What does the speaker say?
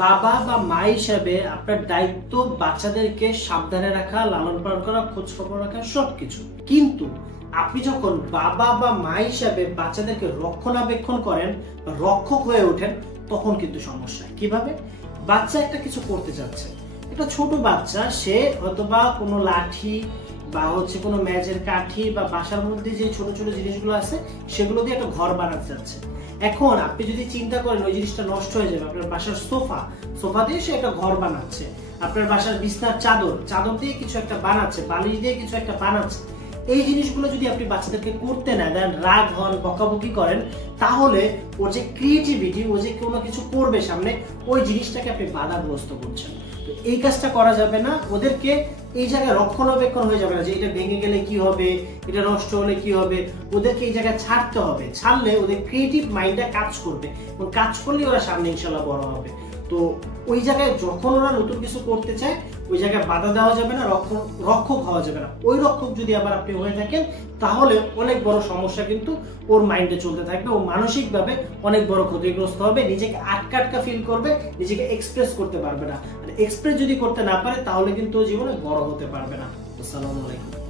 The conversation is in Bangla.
বাবা বা মা হিসাবে আপনার দায়িত্ব বাচ্চাদেরকে সাবধানে রাখা, লালন পালন করা, খোঁজ খবর রাখা, সবকিছু। কিন্তু আপনি যখন বাবা বা মা হিসাবে বাচ্চাদেরকে রক্ষণাবেক্ষণ করেন, রক্ষক হয়ে ওঠেন, তখন কিন্তু সমস্যা। কিভাবে? বাচ্চা একটা কিছু করতে যাচ্ছে, একটা ছোট বাচ্চা, সে হয়তোবা কোনো লাঠি বা কোনো মেজের কাঠি বা বাসার মধ্যে যে ছোট ছোট জিনিসগুলো আছে সেগুলো দিয়ে একটা ঘর বানাতে যাচ্ছে। এখন আপনি যদি চিন্তা করেন ওই জিনিসটা নষ্ট হয়ে যাবে, আপনার বাসার সোফা দিয়ে সে একটা ঘর বানাচ্ছে, আপনার বাসার বিছনার চাদর দিয়ে কিছু একটা বানাচ্ছে, বালিশ দিয়ে কিছু একটা বানাচ্ছে, এই জিনিসগুলো যদি আপনি বাচ্চাদেরকে করতে না দেন, রাগ হন, বকাবকি করেন, তাহলে ওর যে ক্রিয়েটিভিটি, ও যে কোনো কিছু করবে সামনে, ওই জিনিসটাকে আপনি বাধাগ্রস্ত করছেন। তো এই কাজটা করা যাবে না। ওদেরকে এই জায়গায় রক্ষণাবেক্ষণ হয়ে যাবে না যে এটা ভেঙে গেলে কি হবে, এটা নষ্ট হলে কি হবে, ওদেরকে এই জায়গায় ছাড়তে হবে। ছাড়লে ওদের ক্রিয়েটিভ মাইন্ডটা কাজ করবে, এবং কাজ করলে ওরা সামনে ইনশাল্লাহ বড় হবে। তো ওই জায়গায় যখন ওরা নতুন কিছু করতে চায়, ওই জায়গায় বাধা দেওয়া যাবে না, রক্ষক হওয়া যাবে না। ওই রক্ষক যদি আবার আপনি হয়ে থাকেন, তাহলে অনেক বড় সমস্যা কিন্তু ওর মাইন্ডে চলতে থাকবে। ও মানসিকভাবে অনেক বড় ক্ষতিগ্রস্ত হবে, নিজেকে আটকা ফিল করবে, নিজেকে এক্সপ্রেস করতে পারবে না। আর এক্সপ্রেস যদি করতে না পারে, তাহলে কিন্তু ও জীবনে বড় হতে পারবে না। আসসালামু আলাইকুম।